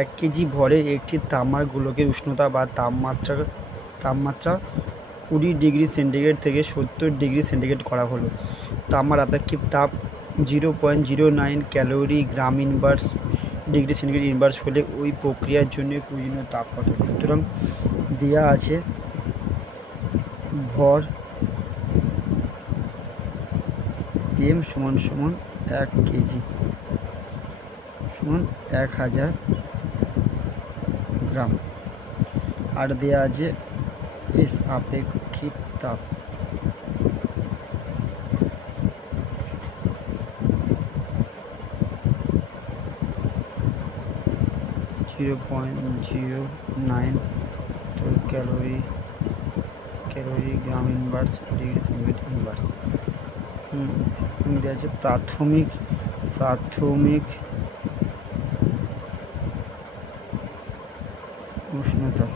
1 KG ভরের একটি তামার গোলকের উষ্ণতা বা তাপমাত্রা 20 ডিগ্রি সেন্টিগ্রেড থেকে 70 ডিগ্রি সেন্টিগ্রেড করা হলো। তামার আপেক্ষিক তাপ 0.09 calorie gram inverse degree centigrade inverse হলে ওই প্রক্রিয়ার জন্য প্রয়োজনীয় তাপ কত? সুতরাং দেওয়া আছে ভর m সমান 1 কেজি সমান 1000 গ্রাম, আর দেওয়া আছে এস আপেক্ষিক তাপ (0.09 calorie gram inverse degree centigrade inverse. দেওয়া আছে প্রাথমিক উষ্ণতা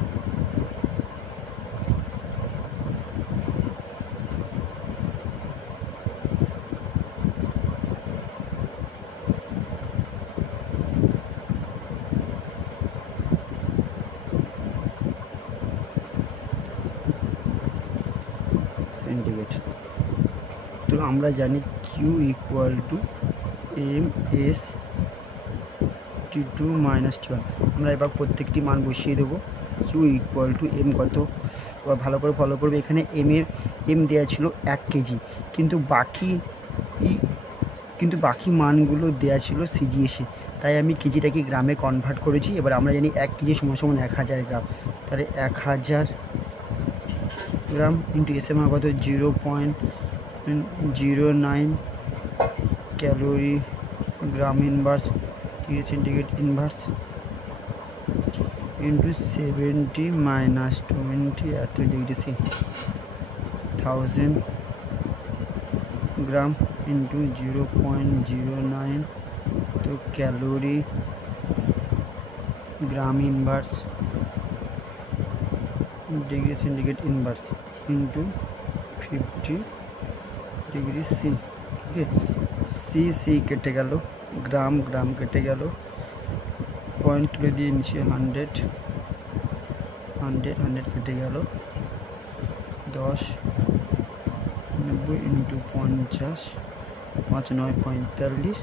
সেন্টিগ্রেড। তো আমরা জানি Q equal to MS T2 minus T1। আমরা এবার প্রত্যেকটি মান বসিয়ে দেবো। Q ইকুয়াল টু M কত, এবার ভালো করে ফলো করবে। এখানে M দেওয়া ছিল 1 কেজি, কিন্তু বাকি মানগুলো দেওয়া ছিল সিজিএসে, তাই আমি কেজিটাকে গ্রামে কনভার্ট করেছি। এবার আমরা জানি 1 কেজি সমান 1000 গ্রাম, তাহলে 1000 গ্রাম ইন্টু এস এর মান কত 0.09 calorie gram inverse degree centigrade inverse into 70 minus 20 এত ডিগ্রি সি 1000 গ্রাম ইন্টু 0.09 তো calorie gram inverse degree centigrade inverse into 50 degree C. Okay, C কেটে গেল, গ্রাম কেটে গেল, পয়েন্ট তুলে দিয়ে নিচে 100 কেটে গেল, 10 90 ইন্টু 50 5 9 45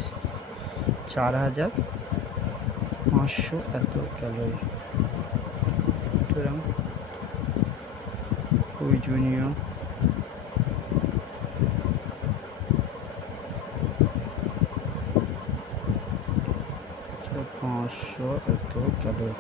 4500 এত ক্যালোরি। সুতরাং প্রয়োজনীয় এত ক্যালোরি।